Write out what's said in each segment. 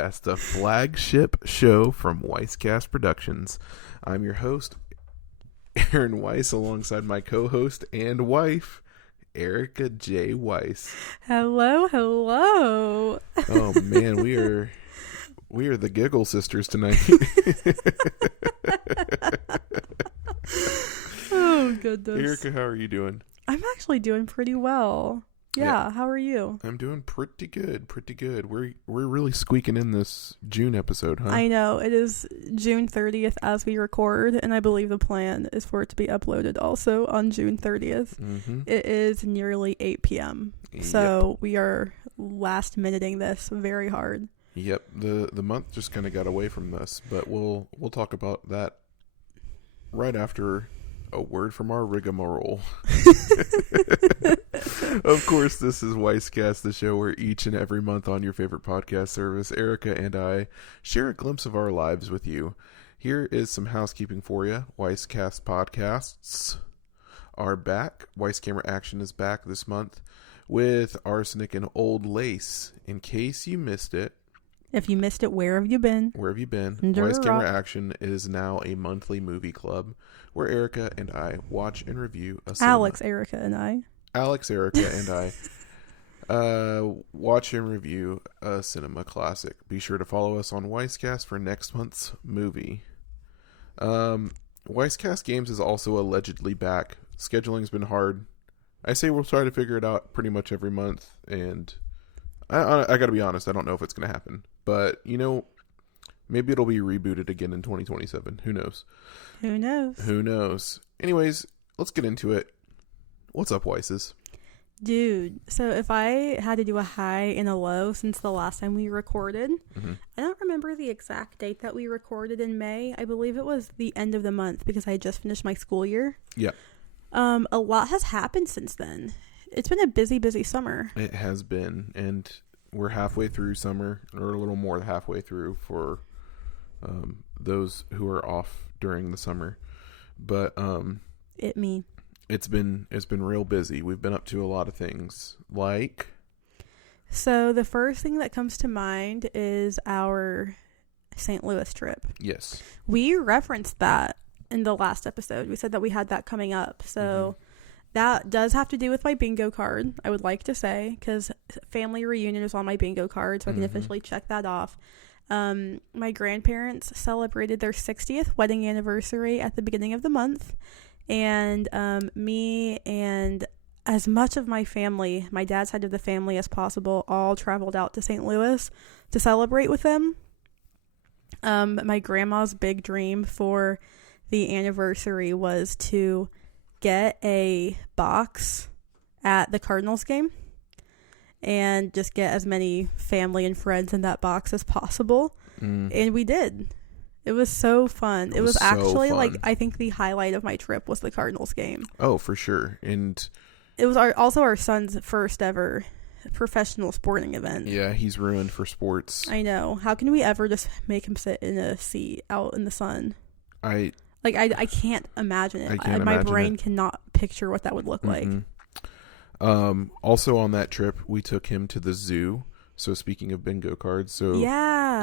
Weisscast, the flagship show from Weisscast Productions. I'm your host, Aaron Weiss, alongside my co-host and wife, Erica J. Weiss. Hello. Oh man, we are the Giggle Sisters tonight. Oh goodness. Erica, how are you doing? I'm actually doing pretty well. Yeah, how are you? I'm doing pretty good. We're really squeaking in this June episode, huh? I know, it is June 30th as we record, and I believe the plan is for it to be uploaded also on June 30th. Mm-hmm. It is nearly 8 p.m. So we are last minuting this very hard. Yep, the month just kind of got away from us, but we'll talk about that right after a word from our rigmarole. Of course, this is Weisscast, the show where each and every month on your favorite podcast service, Erica and I share a glimpse of our lives with you. Here is some housekeeping for you. Weisscast podcasts are back. Weiss Camera Action is back this month with Arsenic and Old Lace. In case you missed it, if you missed it, where have you been? Weiss Camera Action is now a monthly movie club where Erica and I watch and review a cinema. Alex, Erica, and I watch and review a cinema classic. Be sure to follow us on Weisscast for next month's movie. Weisscast Games is also allegedly back. Scheduling's been hard. I say we'll try to figure it out pretty much every month, and I gotta be honest, I don't know if it's gonna happen. But, maybe it'll be rebooted again in 2027. Who knows? Who knows? Anyways, let's get into it. What's up, Weisses? Dude, so if I had to do a high and a low since the last time we recorded, I don't remember the exact date that we recorded in May. I believe it was the end of the month because I had just finished my school year. Yeah. A lot has happened since then. It's been a busy summer. It has been, and we're halfway through summer, or a little more than halfway through for those who are off during the summer. But it's been real busy. We've been up to a lot of things. Like, so the first thing that comes to mind is our St. Louis trip. Yes. We referenced that in the last episode. We said that we had that coming up. So that does have to do with my bingo card, I would like to say, because family reunion is on my bingo card, so I can officially check that off. My grandparents celebrated their 60th wedding anniversary at the beginning of the month, and me and as much of my family, my dad's side of the family as possible, all traveled out to St. Louis to celebrate with them. My grandma's big dream for the anniversary was to get a box at the Cardinals game and just get as many family and friends in that box as possible. And we did. It was so fun. It was actually like, I think the highlight of my trip was the Cardinals game. Oh, for sure. And it was also our son's first ever professional sporting event. Yeah, he's ruined for sports. I know. How can we ever just make him sit in a seat out in the sun? I can't imagine it. My brain cannot picture what that would look like. Also on that trip, we took him to the zoo. So speaking of bingo cards,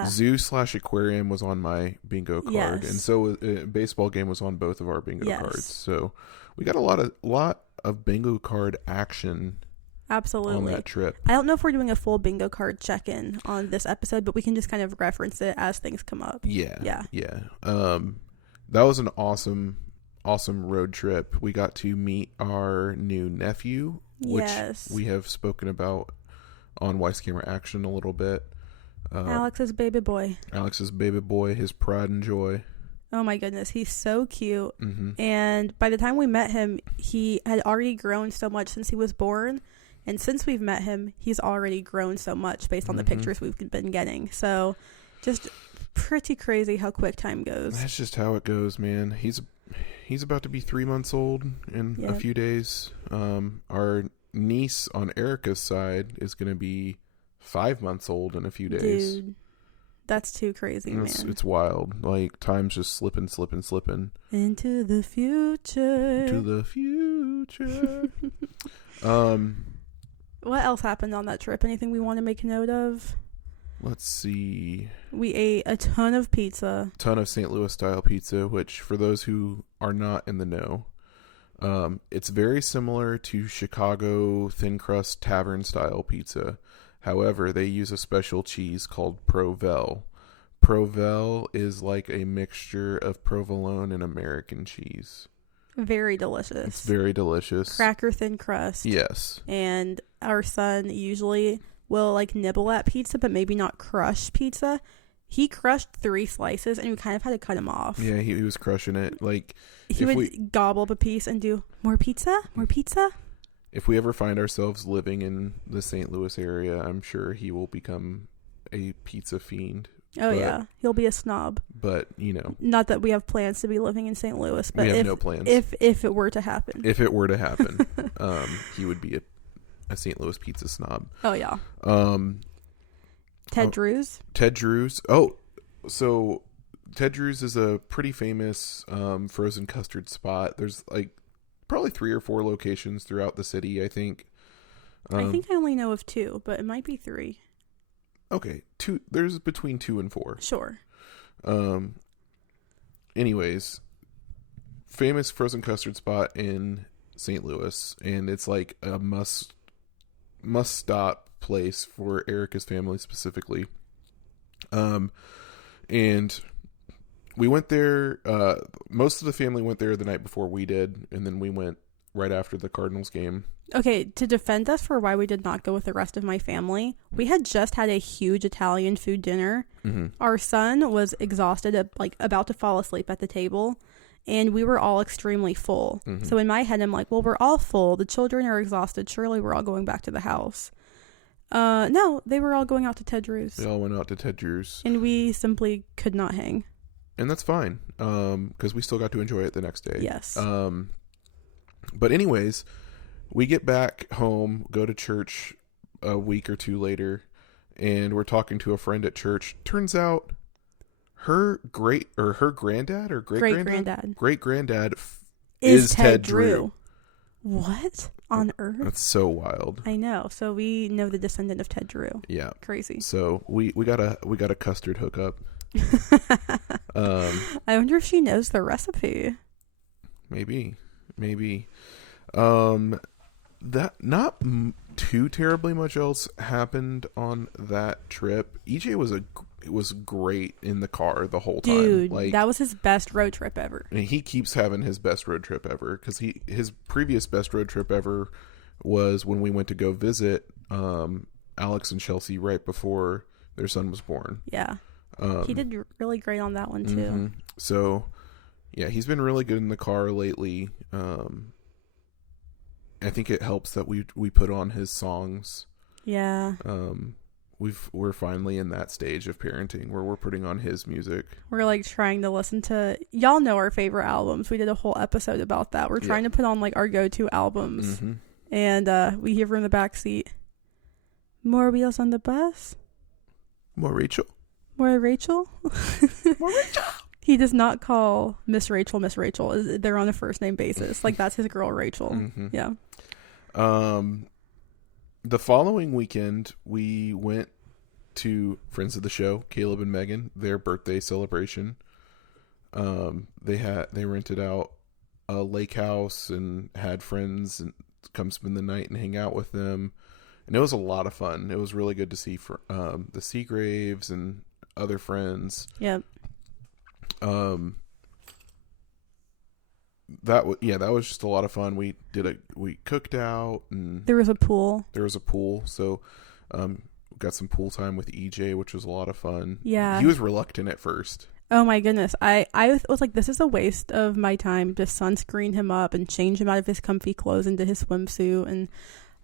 zoo/aquarium was on my bingo card, and so baseball game was on both of our bingo cards. So we got a lot of bingo card action. Absolutely. On that trip. I don't know if we're doing a full bingo card check-in on this episode, but we can just kind of reference it as things come up. Yeah. That was an awesome road trip. We got to meet our new nephew, which we have spoken about on Weiss Camera Action a little bit. Alex's baby boy, his pride and joy. Oh my goodness, he's so cute. And by the time we met him, he had already grown so much since he was born. And since we've met him, he's already grown so much based on the pictures we've been getting. So just pretty crazy how quick time goes. That's just how it goes, man. He's about to be 3 months old in a few days. Our niece on Erica's side is going to be 5 months old in a few days. Dude, that's too crazy, man. It's wild. Like, time's just slipping. Into the future. What else happened on that trip? Anything we want to make note of? Let's see. We ate a ton of pizza. Ton of St. Louis style pizza, which for those who are not in the know, it's very similar to Chicago thin crust tavern style pizza. However, they use a special cheese called Provel. Provel is like a mixture of provolone and American cheese. Very delicious. It's very delicious. Cracker thin crust. Yes. And our son usually will like nibble at pizza, but maybe not crush pizza. He crushed 3 slices and we kind of had to cut him off. Yeah, he was crushing it. Like he would gobble up a piece and do more pizza. If we ever find ourselves living in the St. Louis area, I'm sure he will become a pizza fiend. Oh, yeah. He'll be a snob. But, you know. Not that we have plans to be living in St. Louis, but we have no plans. If it were to happen. If it were to happen, he would be a St. Louis pizza snob. Oh, yeah. Ted Drew's? Ted Drew's. Oh, so Ted Drew's is a pretty famous frozen custard spot. There's like probably 3 or 4 locations throughout the city, I think. I think I only know of 2, but it might be 3. Okay, 2. There's between 2 and 4. Sure. Anyways, famous frozen custard spot in St. Louis, and it's like a must stop place for Erica's family specifically. And we went there. Most of the family went there the night before we did, and then we went right after the Cardinals game. Okay, to defend us for why we did not go with the rest of my family, we had just had a huge Italian food dinner. Mm-hmm. Our son was exhausted, about to fall asleep at the table, and we were all extremely full. Mm-hmm. So in my head, I'm like, well, we're all full. The children are exhausted. Surely we're all going back to the house. No, they were all going out to Ted Drew's. They all went out to Ted Drew's. And we simply could not hang. And that's fine, because we still got to enjoy it the next day. Yes. But anyways, we get back home, go to church a week or 2 later, and we're talking to a friend at church. Turns out her granddad or great-granddad is Ted Drew. What on earth? That's so wild. I know. So we know the descendant of Ted Drew. Yeah. Crazy. So we got a custard hookup. I wonder if she knows the recipe. Maybe. That not too terribly much else happened on that trip. EJ was great in the car the whole time. Dude, that was his best road trip ever. And he keeps having his best road trip ever, because his previous best road trip ever was when we went to go visit Alex and Chelsea right before their son was born. Yeah. He did really great on that one too. Mm-hmm. So yeah, he's been really good in the car lately. I think it helps that we put on his songs. Yeah. We're finally in that stage of parenting where we're putting on his music. We're like trying to listen to, y'all know our favorite albums. We did a whole episode about that. We're trying to put on like our go-to albums. Mm-hmm. And we hear from the back seat, more wheels on the bus. More Rachel. More Rachel. More Rachel. He does not call Miss Rachel Miss Rachel. They're on a first name basis. Like, that's his girl Rachel. Mm-hmm. Yeah. The following weekend, we went to friends of the show, Caleb and Megan, their birthday celebration. They rented out a lake house and had friends and come spend the night and hang out with them. And it was a lot of fun. It was really good to see the Seagraves and other friends. Yep. That was just a lot of fun. We cooked out, and there was a pool. So got some pool time with EJ, which was a lot of fun. Yeah, he was reluctant at first. Oh my goodness, I was like, this is a waste of my time to sunscreen him up and change him out of his comfy clothes into his swimsuit and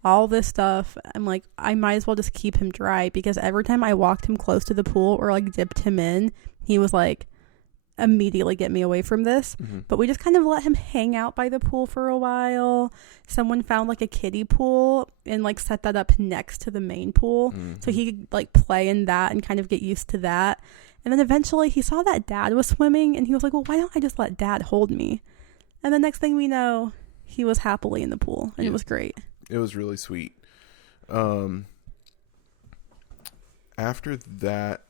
all this stuff. I'm like, I might as well just keep him dry, because every time I walked him close to the pool or like dipped him in, he was like, immediately get me away from this. Mm-hmm. But we just kind of let him hang out by the pool for a while. Someone found like a kiddie pool and like set that up next to the main pool. Mm-hmm. So he could like play in that and kind of get used to that. And then eventually he saw that Dad was swimming and he was like, well, why don't I just let Dad hold me? And the next thing we know, he was happily in the pool, and it was great. It was really sweet. after that,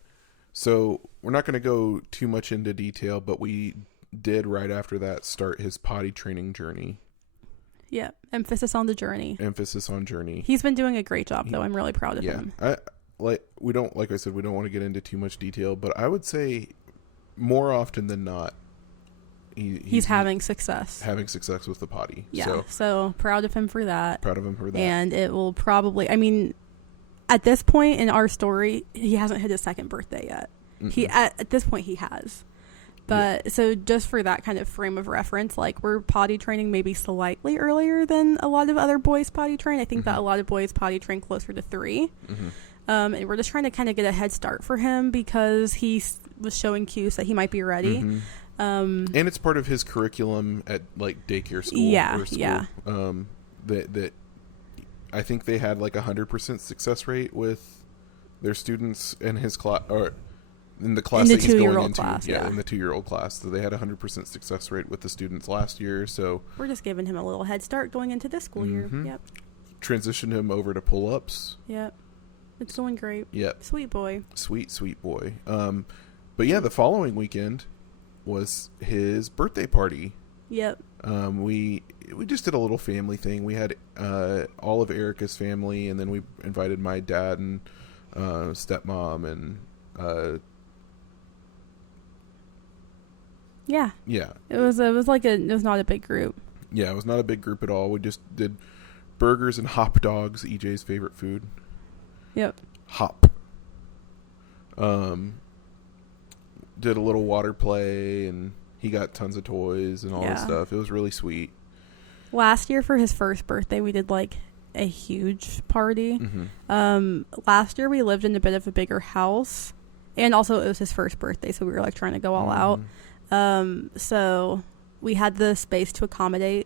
so we're not going to go too much into detail, but we did right after that start his potty training journey. Yeah, emphasis on the journey. Emphasis on journey. He's been doing a great job, though. I'm really proud of him. Like I said, we don't want to get into too much detail, but I would say more often than not, he's having success. Having success with the potty. Yeah, so proud of him for that. Proud of him for that. And it will probably, I mean, at this point in our story, he hasn't hit his second birthday yet. Mm-mm. At this point, he has. But so just for that kind of frame of reference, like we're potty training maybe slightly earlier than a lot of other boys potty train. I think that a lot of boys potty train closer to 3. Mm-hmm. And we're just trying to kind of get a head start for him because he was showing cues that he might be ready. Mm-hmm. And it's part of his curriculum at like daycare school. Yeah, school. Yeah. That I think they had like 100% success rate with their students in his class, or in the class that he's going into. Class, yeah, in the 2-year-old class. So they had 100% success rate with the students last year. So we're just giving him a little head start going into this school year. Yep. Transitioned him over to pull-ups. Yep. It's going great. Yep. Sweet boy. Sweet boy. But yeah, the following weekend was his birthday party. Yep. We just did a little family thing. We had all of Erica's family, and then we invited my dad and stepmom and yeah. It was not a big group. Yeah, it was not a big group at all. We just did burgers and hop dogs, EJ's favorite food. Yep. Hop. Did a little water play, and he got tons of toys and all that stuff. It was really sweet. Last year for his first birthday, we did like a huge party. Mm-hmm. Last year we lived in a bit of a bigger house, and also it was his first birthday, so we were like trying to go all out. So we had the space to accommodate.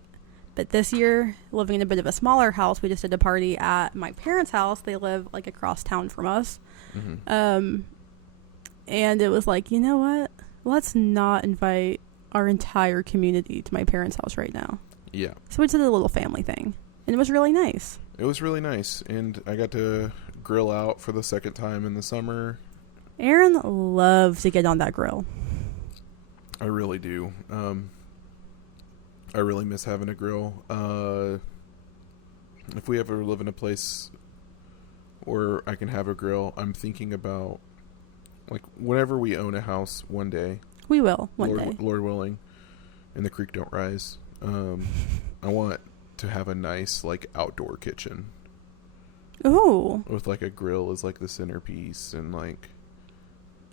But this year, living in a bit of a smaller house, we just did a party at my parents' house. They live like across town from us. Mm-hmm. And it was like, you know what? Let's not invite our entire community to my parents' house right now. Yeah. So we did a little family thing. And it was really nice. It was really nice. And I got to grill out for the second time in the summer. Aaron loves to get on that grill. I really do. I really miss having a grill. If we ever live in a place where I can have a grill, I'm thinking about, like, whenever we own a house one day. We will, one day. Lord willing, and the creek don't rise. I want to have a nice, like, outdoor kitchen. Ooh. With, like, a grill as, like, the centerpiece, and, like,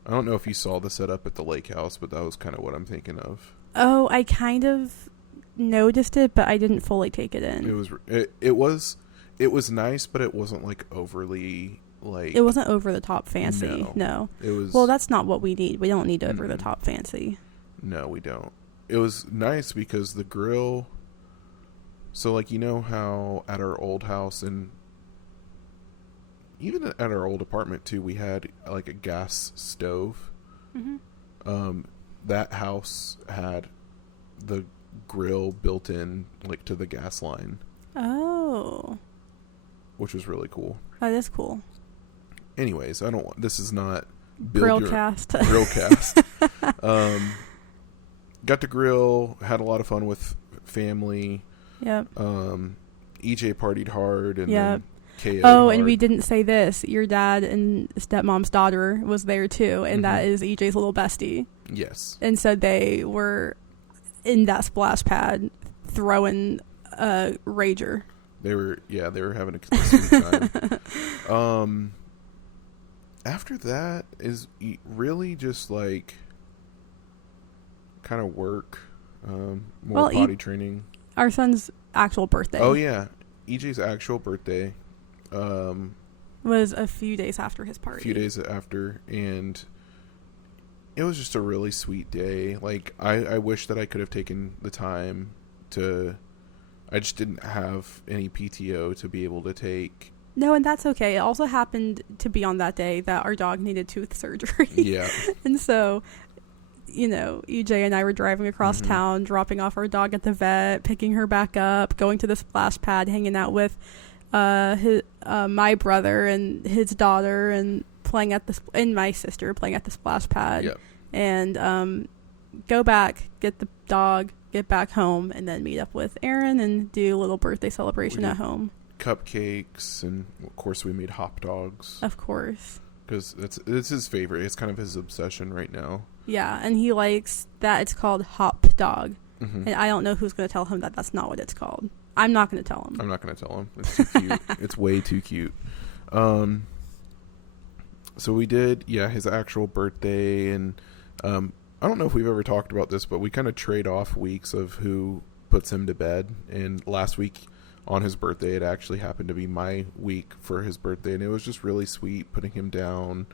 I don't know if you saw the setup at the lake house, but that was kind of what I'm thinking of. Oh, I kind of noticed it, but I didn't fully take it in. It was nice, but it wasn't like overly like. It wasn't over the top fancy. No. It was. Well, that's not what we need. We don't need over the top fancy. No, we don't. It was nice because the grill. So, like, you know how at our old house and even at our old apartment too, we had like a gas stove. Mm-hmm. That house had the grill built in, like, to the gas line. Oh. Which was really cool. That is cool. Anyways, this is not Grillcast. Grillcast. Got to grill, had a lot of fun with family. Yep. EJ partied hard and then KO'd Oh, hard. and we didn't say this. Your dad and stepmom's daughter was there too, and that is EJ's little bestie. Yes. And so they were in that splash pad throwing Rager. They were having a sweet time. After that is really just like kind of work, more potty training. Our son's actual birthday. Oh yeah, EJ's actual birthday was a few days after his party. A few days after, and it was just a really sweet day. Like, I wish that I could have taken the time to. I just didn't have any PTO to be able to take. No, and that's okay. It also happened to be on that day that our dog needed tooth surgery. Yeah. And so, you know, EJ and I were driving across town, dropping off our dog at the vet, picking her back up, going to the splash pad, hanging out with my brother and his daughter, and playing at the and my sister playing at the splash pad. Yep. And go back, get the dog, get back home, and then meet up with Aaron and do a little birthday celebration at home. Cupcakes, and of course we made hot dogs. Of course. Because it's his favorite. It's kind of his obsession right now. Yeah, and he likes that it's called hop dog. Mm-hmm. And I don't know who's going to tell him that that's not what it's called. I'm not going to tell him. I'm not going to tell him. It's too cute. It's way too cute. So we did, his actual birthday, and I don't know if we've ever talked about this, but we kind of trade off weeks of who puts him to bed. And last week on his birthday, it actually happened to be my week for his birthday, and it was just really sweet putting him down.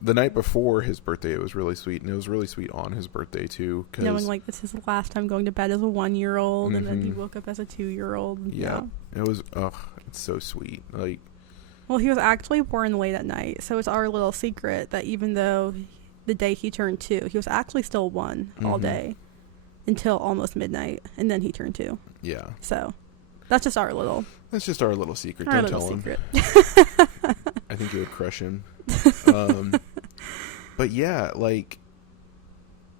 The night before his birthday, it was really sweet, and it was really sweet on his birthday too. Knowing like this is the last time going to bed as a 1-year-old, and then he woke up as a 2-year-old. Yeah, it was. It's so sweet. Like, well, he was actually born late at night, so it's our little secret that even though the day he turned 2, he was actually still 1 all day until almost midnight, and then he turned 2. Yeah. So that's just our little. That's just our little secret. Don't tell him. I think it would crush him. But yeah, like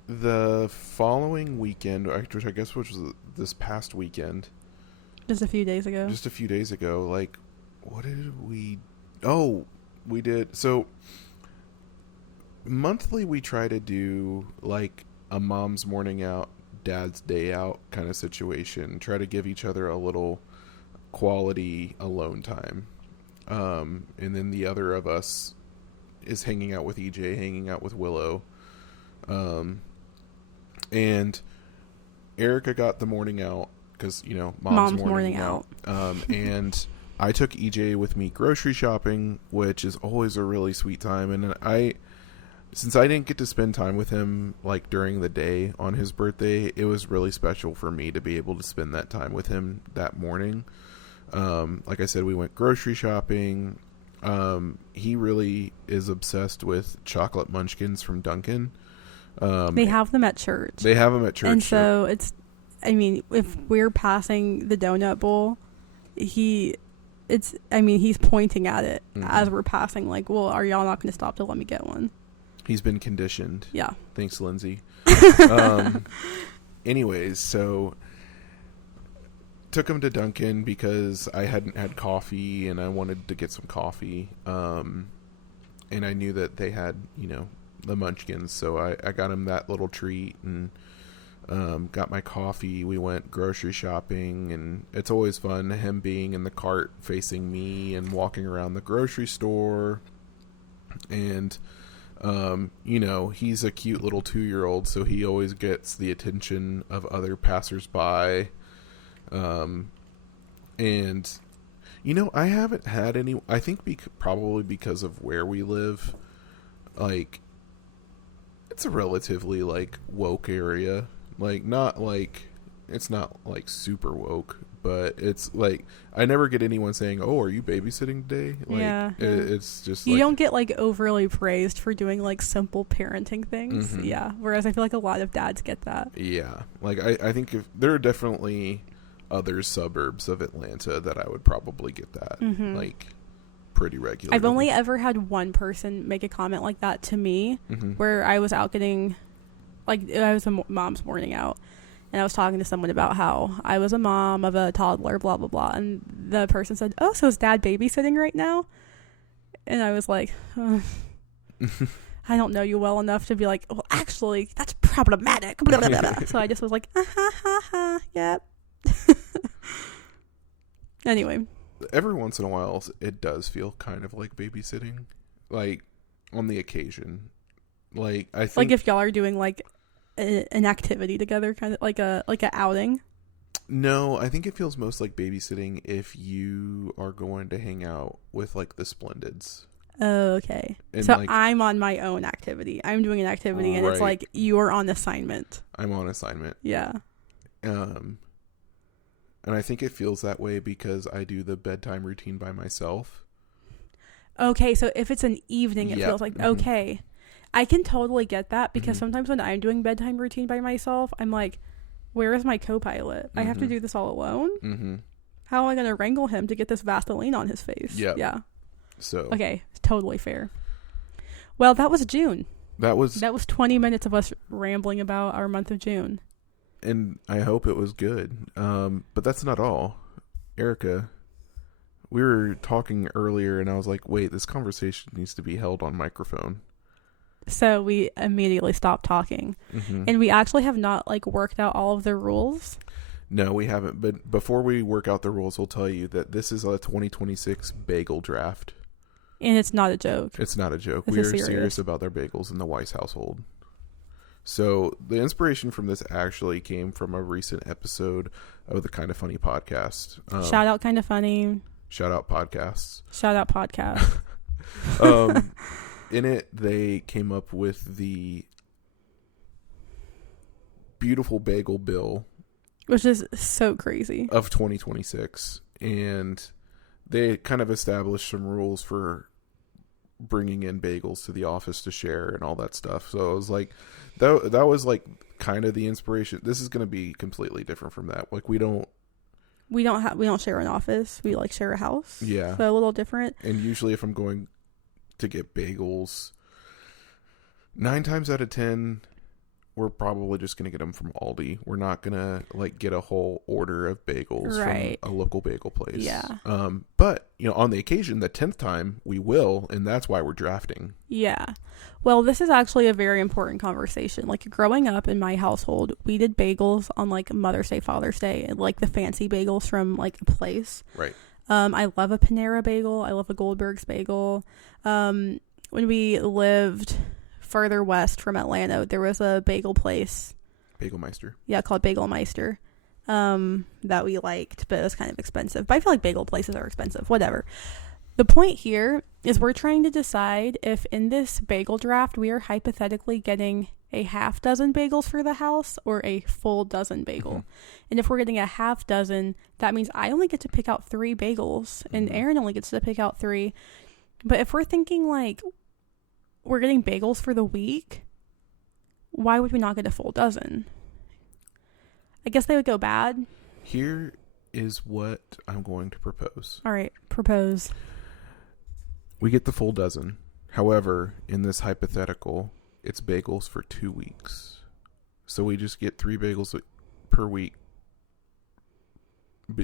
the following weekend, which I guess was this past weekend. Just a few days ago. Like, what did we... Oh, we did... So, monthly we try to do, like, a mom's morning out, dad's day out kind of situation. Try to give each other a little quality alone time. And then the other of us is hanging out with EJ, hanging out with Willow. And Erica got the morning out because, mom's morning out. And I took EJ with me grocery shopping, which is always a really sweet time. And since I didn't get to spend time with him like during the day on his birthday, it was really special for me to be able to spend that time with him that morning. Like I said, we went grocery shopping. He really is obsessed with chocolate munchkins from Dunkin'. They have them at church. And so if we're passing the donut bowl, he's pointing at it as we're passing, like, well, are y'all not going to stop to let me get one? He's been conditioned. Yeah. Thanks, Lindsay. Anyways, so took him to Dunkin' because I hadn't had coffee and I wanted to get some coffee. And I knew that they had, the munchkins. So I got him that little treat and got my coffee. We went grocery shopping, and it's always fun, him being in the cart facing me and walking around the grocery store. And, he's a cute little 2-year-old, so he always gets the attention of other passersby. And I haven't had any, I think probably because of where we live, like, it's a relatively, like, woke area. Like, not, like, it's not, like, super woke, but it's, like, I never get anyone saying, oh, are you babysitting today? Like, yeah. It's just, you like, don't get, like, overly praised for doing, like, simple parenting things. Mm-hmm. Yeah. Whereas I feel like a lot of dads get that. Yeah. Like, I think if there are definitely other suburbs of Atlanta that I would probably get that, like, pretty regularly. I've only ever had one person make a comment like that to me, where I was out getting, like, I was a mom's morning out, and I was talking to someone about how I was a mom of a toddler, blah, blah, blah, and the person said, oh, so is dad babysitting right now? And I was like, I don't know you well enough to be like, well, actually, that's problematic. Blah, blah, blah, blah. So I just was like, yep. Anyway. Every once in a while, it does feel kind of like babysitting, like, on the occasion. Like, I think, like, if y'all are doing, like, an activity together, kind of like a outing. No, I think it feels most like babysitting if you are going to hang out with, like, the Splendids. Oh, okay. And so, like, I'm on my own activity. I'm doing an activity, and it's like you're on assignment. I'm on assignment. Yeah. And I think it feels that way because I do the bedtime routine by myself. Okay, so if it's an evening, it feels like, okay. I can totally get that because sometimes when I'm doing bedtime routine by myself, I'm like, where is my co-pilot? I have to do this all alone? How am I going to wrangle him to get this Vaseline on his face? Yep. Yeah. So Okay, totally fair. Well, that was June. that was 20 minutes of us rambling about our month of June. and I hope it was good. But that's not all. Erica, we were talking earlier and I was like, wait, this conversation needs to be held on microphone. So we immediately stopped talking. Mm-hmm. And we actually have not worked out all of the rules. No, we haven't. But before we work out the rules, we'll tell you that this is a 2026 bagel draft. And it's not a joke. It's not a joke. This We is are serious. serious about their bagels in the Weiss household. So the inspiration from this actually came from a recent episode of the Kind of Funny podcast. Shout out Kind of Funny. Shout out podcasts. Shout out podcast. In it, they came up with the beautiful bagel bill Which is so crazy. of 2026. And they kind of established some rules for bringing in bagels to the office to share and all that stuff. So it was like, that was like kind of the inspiration. This is going to be completely different from that. Like we don't share an office. We share a house. Yeah. So a little different. And usually if I'm going to get bagels, 9 times out of 10, we're probably just going to get them from Aldi. We're not going to get a whole order of bagels Right. from a local bagel place. Yeah. But, on the occasion, the 10th time, we will, and that's why we're drafting. Yeah. Well, this is actually a very important conversation. Growing up in my household, we did bagels on Mother's Day, Father's Day, and the fancy bagels from a place. Right. I love a Panera bagel. I love a Goldberg's bagel. When we lived further west from Atlanta, there was a bagel place. Bagelmeister. Yeah, called Bagelmeister. That we liked, but it was kind of expensive. But I feel like bagel places are expensive. Whatever. The point here is we're trying to decide if in this bagel draft we are hypothetically getting a half dozen bagels for the house or a full dozen bagel. Mm-hmm. And if we're getting a half dozen, that means I only get to pick out 3 bagels and Aaron only gets to pick out 3. But if we're thinking we're getting bagels for the week, why would we not get a full dozen? I guess they would go bad. Here is what I'm going to propose. All right, propose. We get the full dozen. However, in this hypothetical, it's bagels for 2 weeks. So we just get 3 bagels per week.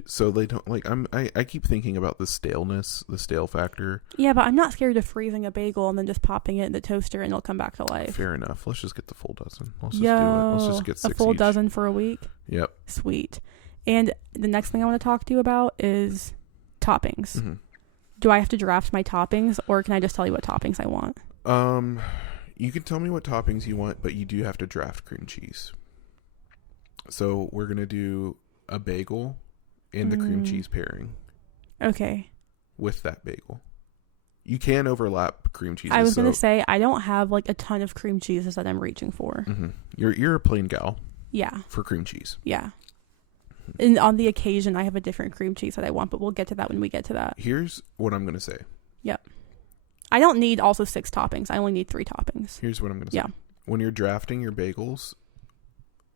So they don't I keep thinking about the staleness, the stale factor. Yeah, but I'm not scared of freezing a bagel and then just popping it in the toaster and it'll come back to life. Fair enough. Let's just get the full dozen. Let's just do it. Let's just get 6 a full each. dozen for a week. Yep. Sweet. And the next thing I want to talk to you about is toppings. Mm-hmm. Do I have to draft my toppings or can I just tell you what toppings I want? You can tell me what toppings you want, but you do have to draft cream cheese. So we're going to do a bagel and the cream cheese pairing. Okay. With that bagel. You can overlap cream cheeses. I was going to say, I don't have a ton of cream cheeses that I'm reaching for. Mm-hmm. You're a plain gal. Yeah. For cream cheese. Yeah. And on the occasion, I have a different cream cheese that I want, but we'll get to that when we get to that. Here's what I'm going to say. Yep. I don't need also 6 toppings. I only need 3 toppings. Here's what I'm going to say. Yeah. When you're drafting your bagels,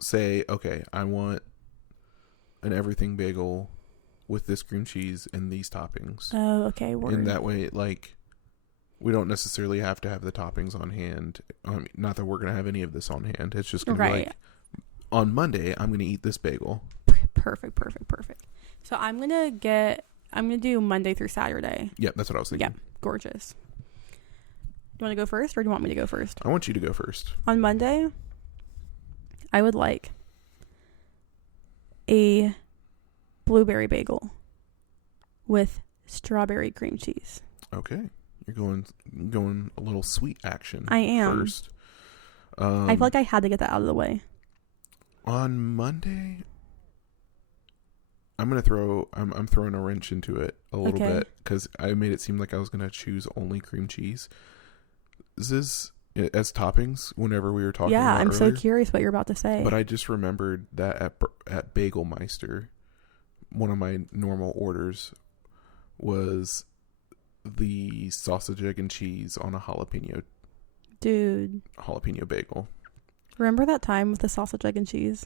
say, okay, I want an everything bagel with this cream cheese and these toppings. Oh, okay. Word. And that way, we don't necessarily have to have the toppings on hand. Not that we're going to have any of this on hand. It's just going to be on Monday, I'm going to eat this bagel. Perfect. So I'm going to do Monday through Saturday. Yeah, that's what I was thinking. Yeah, gorgeous. You want to go first or do you want me to go first? I want you to go first. On Monday, I would like a blueberry bagel with strawberry cream cheese. Okay. You're going a little sweet action. I am. First. I feel like I had to get that out of the way. On Monday, I'm throwing a wrench into it a little bit because I made it seem like I was going to choose only cream cheese. This is as toppings whenever we were talking about I'm earlier. so curious what you're about to say. But I just remembered that at Bagelmeister, one of my normal orders was the sausage, egg, and cheese on a jalapeno bagel. Remember that time with the sausage, egg, and cheese?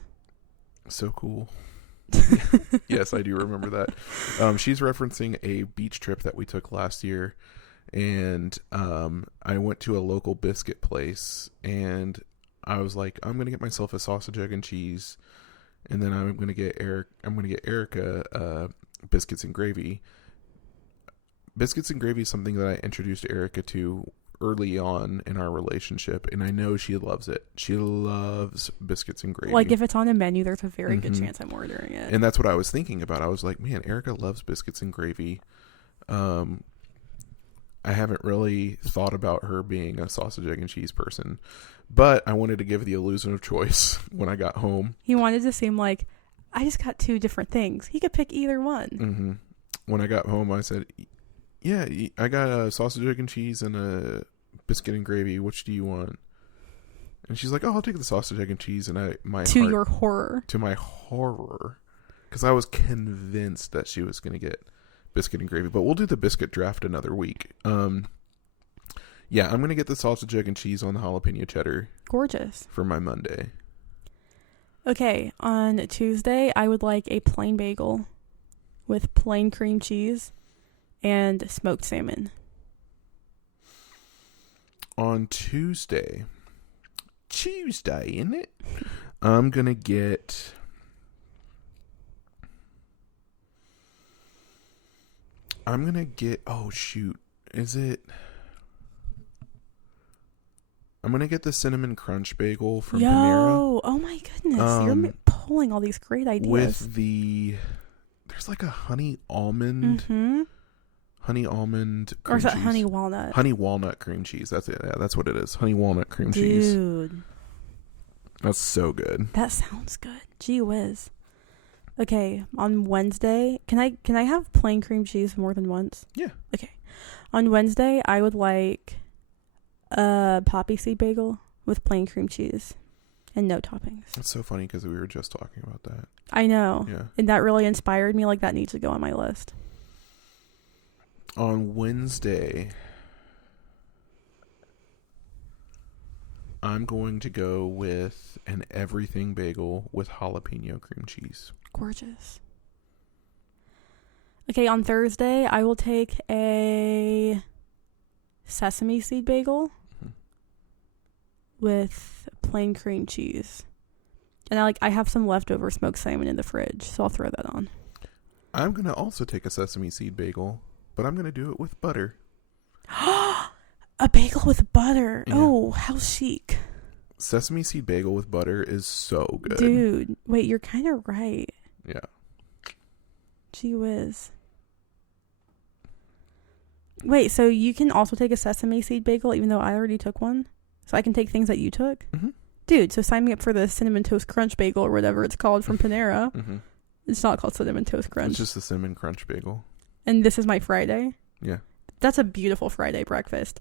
So cool. Yes, I do remember that. She's referencing a beach trip that we took last year, And I went to a local biscuit place, and I was like, I'm gonna get myself a sausage, egg, and cheese, and then I'm gonna get Erica biscuits and gravy. Biscuits and gravy is something that I introduced Erica to early on in our relationship, and I know she loves it. She loves biscuits and gravy. Like, if it's on a menu, there's a very good chance I'm ordering it. And that's what I was thinking about. I was like, man, Erica loves biscuits and gravy. I haven't really thought about her being a sausage, egg, and cheese person, but I wanted to give the illusion of choice when I got home. He wanted to seem like, I just got 2 different things. He could pick either one. Mm-hmm. When I got home, I said, yeah, I got a sausage, egg, and cheese and a biscuit and gravy. Which do you want? And she's like, oh, I'll take the sausage, egg, and cheese. And your horror. To my horror. Because I was convinced that she was going to get biscuit and gravy. But we'll do the biscuit draft another week. Yeah, I'm going to get the sausage, egg, and cheese on the jalapeno cheddar. Gorgeous. For my Monday. Okay, on Tuesday, I would like a plain bagel with plain cream cheese and smoked salmon. On Tuesday, isn't it? I'm going to get... oh shoot, is it? I'm going to get the cinnamon crunch bagel from Panera. Oh my goodness. You're pulling all these great ideas. With there's like a honey almond cream or is cheese. it honey walnut? Honey walnut cream cheese. That's it. Yeah, that's what it is. Honey walnut cream cheese. Dude. That's so good. That sounds good. Gee whiz. Okay, on Wednesday, can I have plain cream cheese more than once? Yeah. Okay. On Wednesday, I would like a poppy seed bagel with plain cream cheese and no toppings. That's so funny because we were just talking about that. I know. Yeah. And that really inspired me. Like, that needs to go on my list. On Wednesday, I'm going to go with an everything bagel with jalapeno cream cheese. Gorgeous. Okay, on Thursday, I will take a sesame seed bagel with plain cream cheese. And I have some leftover smoked salmon in the fridge, so I'll throw that on. I'm going to also take a sesame seed bagel, but I'm going to do it with butter. A bagel with butter. Yeah. Oh, how chic. Sesame seed bagel with butter is so good. Dude, wait, you're kind of right. Yeah. Gee whiz. Wait, so you can also take a sesame seed bagel even though I already took one? So I can take things that you took? Mm-hmm. Dude, so sign me up for the Cinnamon Toast Crunch bagel or whatever it's called from Panera. Mm-hmm. It's not called Cinnamon Toast Crunch. It's just the cinnamon crunch bagel. And this is my Friday? Yeah. That's a beautiful Friday breakfast.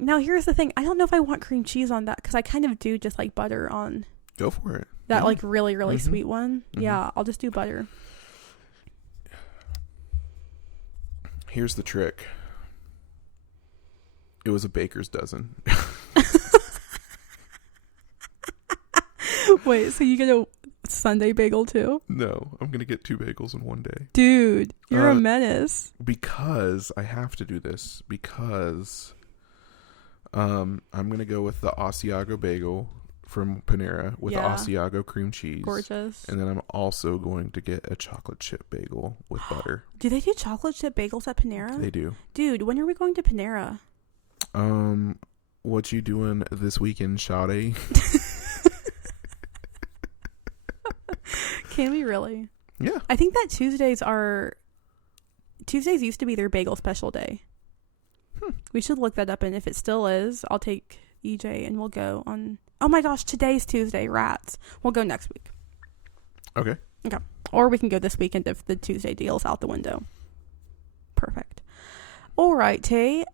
Now, here's the thing. I don't know if I want cream cheese on that because I kind of do just like butter on... Go for it. That really, really sweet one. Mm-hmm. Yeah, I'll just do butter. Here's the trick. It was a baker's dozen. Wait, so you get a Sunday bagel too? No, I'm going to get 2 bagels in one day. Dude, you're a menace. Because I have to do this. Because I'm going to go with the Asiago bagel from Panera with Asiago cream cheese. Gorgeous. And then I'm also going to get a chocolate chip bagel with butter. Do they do chocolate chip bagels at Panera? They do. Dude, when are we going to Panera? What you doing this weekend, Sade? Can we really? Yeah. I think that Tuesdays used to be their bagel special day. We should look that up, and if it still is, I'll take EJ and we'll go on... Oh my gosh, today's Tuesday, rats. We'll go next week. Okay. Or we can go this weekend if the Tuesday deal's out the window. Perfect. All right, Tay.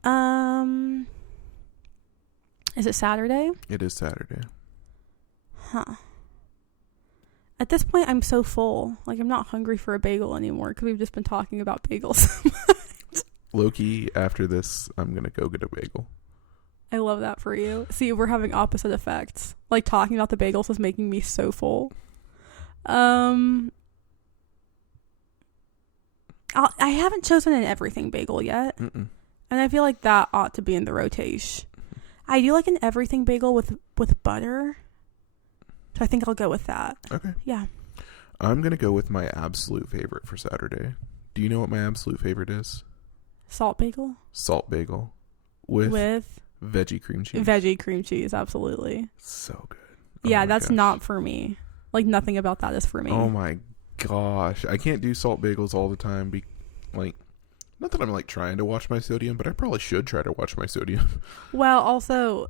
Is it Saturday? It is Saturday. Huh. At this point, I'm so full. Like, I'm not hungry for a bagel anymore because we've just been talking about bagels. Low-key, after this, I'm going to go get a bagel. I love that for you. See, we're having opposite effects. Like, talking about the bagels is making me so full. I haven't chosen an everything bagel yet. Mm-mm. And I feel like that ought to be in the rotation. I do like an everything bagel with butter. So I think I'll go with that. Okay. Yeah. I'm going to go with my absolute favorite for Saturday. Do you know what my absolute favorite is? Salt bagel? Salt bagel with veggie cream cheese. Veggie cream cheese, absolutely. So good. Yeah, that's not for me. Like, nothing about that is for me. Oh my gosh. I can't do salt bagels all the time. Not that I'm like trying to watch my sodium, but I probably should try to watch my sodium. Well, also,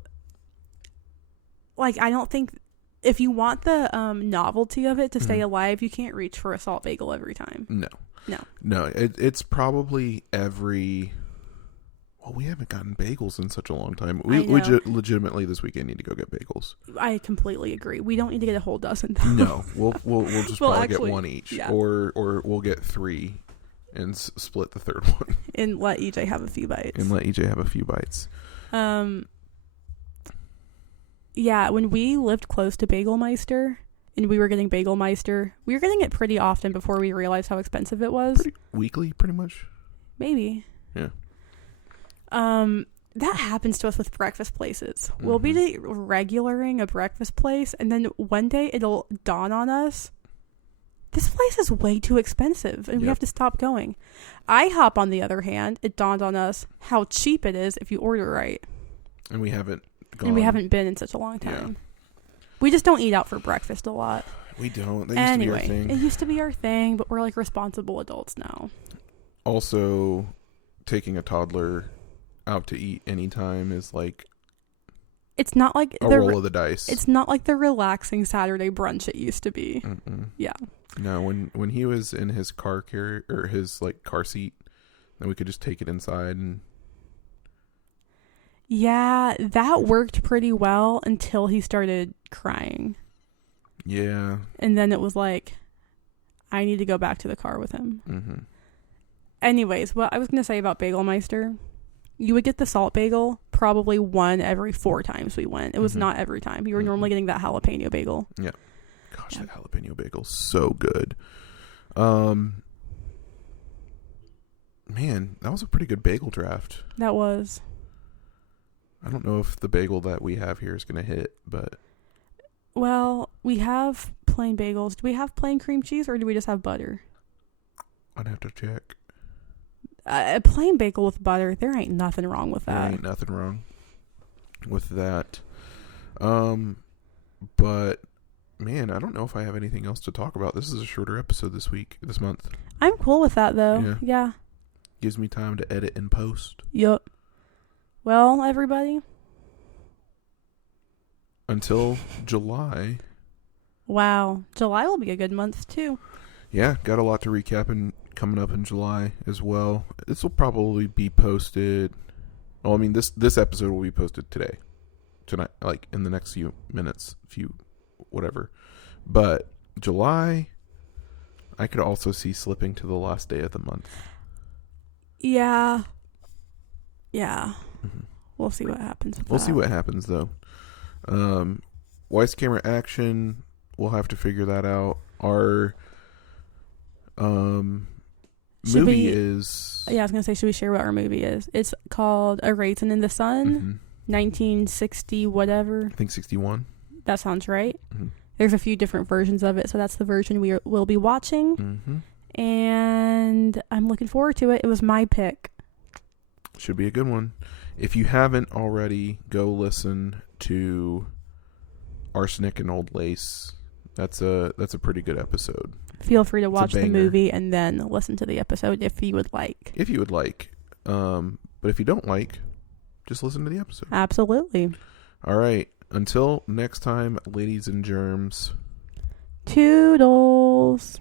like, I don't think if you want the novelty of it to stay alive, you can't reach for a salt bagel every time. No. It's probably every. Well, we haven't gotten bagels in such a long time. We legitimately this weekend need to go get bagels. I completely agree. We don't need to get a whole dozen, though. No, we'll just probably get one each, yeah. or we'll get 3 and split the third one and let EJ have a few bites. Yeah, when we lived close to Bagelmeister and we were getting Bagelmeister, we were getting it pretty often before we realized how expensive it was. Weekly, pretty much. Maybe. Yeah. That happens to us with breakfast places. We'll be regularing a breakfast place, and then one day it'll dawn on us, this place is way too expensive, and we have to stop going. IHOP, on the other hand, it dawned on us how cheap it is if you order right. And we haven't gone. And we haven't been in such a long time. Yeah. We just don't eat out for breakfast a lot. We don't. That used to be our thing. It used to be our thing, but we're like responsible adults now. Also, taking a toddler out to eat anytime is like it's not like a roll of the dice. It's not like the relaxing Saturday brunch it used to be. Yeah. No, when he was in his car carrier or his like car seat, then we could just take it inside and. Yeah, that worked pretty well until he started crying. Yeah. And then it was like, I need to go back to the car with him. Mm-hmm. Anyways, what I was going to say about Bagelmeister, you would get the salt bagel probably 1 every 4 times we went. It was not every time. You were normally getting that jalapeno bagel. Yeah. Gosh, that jalapeno bagel's so good. Man, that was a pretty good bagel draft. That was. I don't know if the bagel that we have here is going to hit, but... Well, we have plain bagels. Do we have plain cream cheese, or do we just have butter? I'd have to check. A plain bagel with butter, there ain't nothing wrong with that. There ain't nothing wrong with that. But, man, I don't know if I have anything else to talk about. This is a shorter episode this month. I'm cool with that, though. Yeah. Gives me time to edit and post. Yup. Well, everybody. Until July. Wow. July will be a good month, too. Yeah, got a lot to recap and coming up in July as well. This will probably be posted. Well, I mean, this episode will be posted tonight, like in the next few minutes, whatever. But July, I could also see slipping to the last day of the month. Yeah. We'll see what happens with We'll that. see what happens, though. Weiss camera action, we'll have to figure that out. Our movie is... Yeah, I was going to say, should we share what our movie is? It's called A Raisin in the Sun, 1960 whatever. I think 61. That sounds right. There's a few different versions of it, so that's the version we will be watching. And I'm looking forward to it. It was my pick. Should be a good one. If you haven't already, go listen to Arsenic and Old Lace. That's a pretty good episode. Feel free to watch the movie and then listen to the episode if you would like. But if you don't like, just listen to the episode. Absolutely. All right. Until next time, ladies and germs. Toodles.